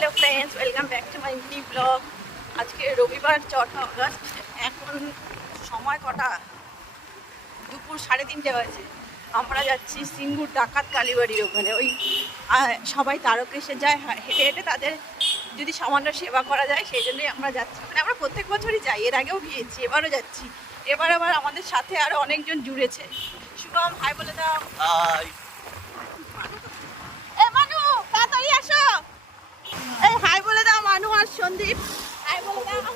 Hello friends, welcome back to my mini blog. আজকে রবিবার 4 August. এখন সময় কটা? দুপুর 3:30 বাজে। আমরা যাচ্ছি সিঙ্গুর ডাকাত কালীবাড়ির ওখানে। ওই সবাই তারকেশে যায় হেঁটে হেঁটে, তাদের যদি সামান্য সেবা করা যায় সেই জন্যই আমরা যাচ্ছি। মানে আমরা প্রত্যেক বছরই যাই, এর আগেও গিয়েছি, এবারও যাচ্ছি। এবার আবার আমাদের সাথে আরও অনেকজন জুড়েছে। শুভম, হাই বলে দাও। এ মানু, তাড়াতাড়ি আসো। এই হাই বলে দাও মানু আর সন্দীপ, হাই বলে দাও।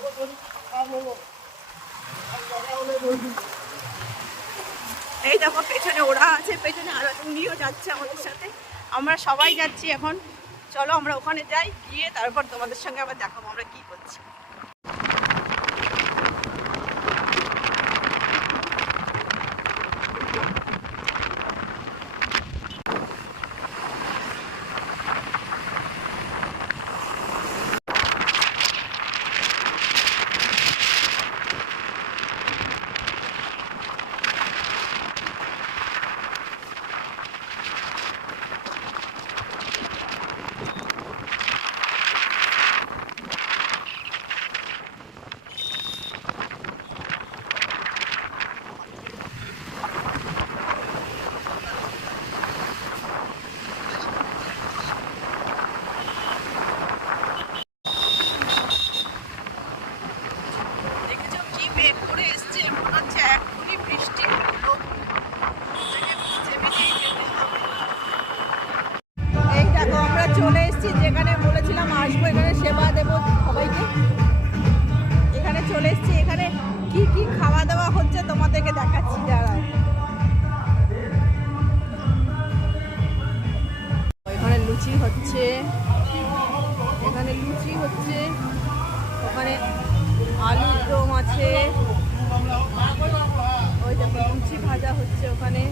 এই দেখো পেছনে ওরা আছে, পেছনে আর উনিও যাচ্ছে আমাদের সাথে। আমরা সবাই যাচ্ছি এখন। চলো আমরা ওখানে যাই, গিয়ে তারপর তোমাদের সঙ্গে আবার দেখাবো আমরা কি করছি। চলে এসেছি যেখানে বলেছিলাম আসবো, এখানে সেবা দেবো সবাইকে। এখানে চলে এসেছি, এখানে কি কি খাওয়া দাওয়া হচ্ছে তোমাদেরকে দেখাচ্ছি। যারা এখানে লুচি হচ্ছে, এখানে লুচি হচ্ছে, ওখানে আলুর দম আছে, ওই দেখো লুচি ভাজা হচ্ছে ওখানে।